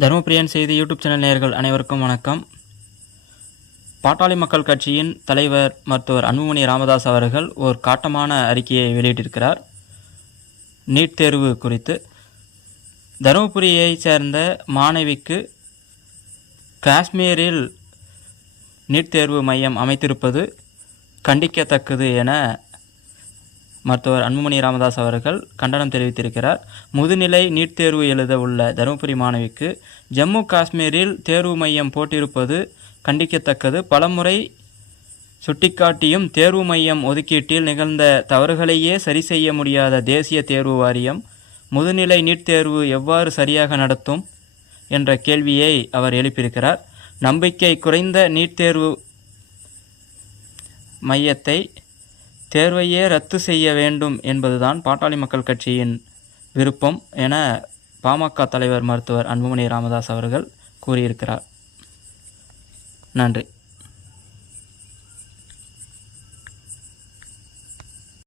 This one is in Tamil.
தருமபிரியன் செய்தி யூடியூப் சேனல் நேயர்கள் அனைவருக்கும் வணக்கம். பாட்டாளி மக்கள் கட்சியின் தலைவர் மருத்துவர் அன்புமணி ராமதாஸ் அவர்கள் ஒரு காட்டமான அறிக்கையை வெளியிட்டிருக்கிறார். நீட் தேர்வு குறித்து தருமபுரியை சேர்ந்த மாணவிக்கு காஷ்மீரில் நீட் தேர்வு மையம் அமைத்திருப்பது கண்டிக்கத்தக்கது என மருத்துவர் அன்புமணி ராமதாஸ் அவர்கள் கண்டனம் தெரிவித்திருக்கிறார். முதுநிலை நீட் தேர்வு எழுத உள்ள தருமபுரி மாணவிக்கு ஜம்மு காஷ்மீரில் தேர்வு மையம் போட்டிருப்பது கண்டிக்கத்தக்கது. பலமுறை சுட்டிக்காட்டியும் தேர்வு மையம் ஒதுக்கீட்டில் நிகழ்ந்த தவறுகளையே சரி செய்ய முடியாத தேசிய தேர்வு வாரியம் முதுநிலை நீட் தேர்வு எவ்வாறு சரியாக நடத்தும் என்ற கேள்வியை அவர் எழுப்பியிருக்கிறார். நம்பிக்கை குறைந்த நீட் தேர்வு மையத்தை தேர்வையே ரத்து செய்ய வேண்டும் என்பதுதான் பாட்டாளி மக்கள் கட்சியின் விருப்பம் என பாமக தலைவர் மருத்துவர் அன்புமணி ராமதாஸ் அவர்கள் கூறியிருக்கிறார். நன்றி.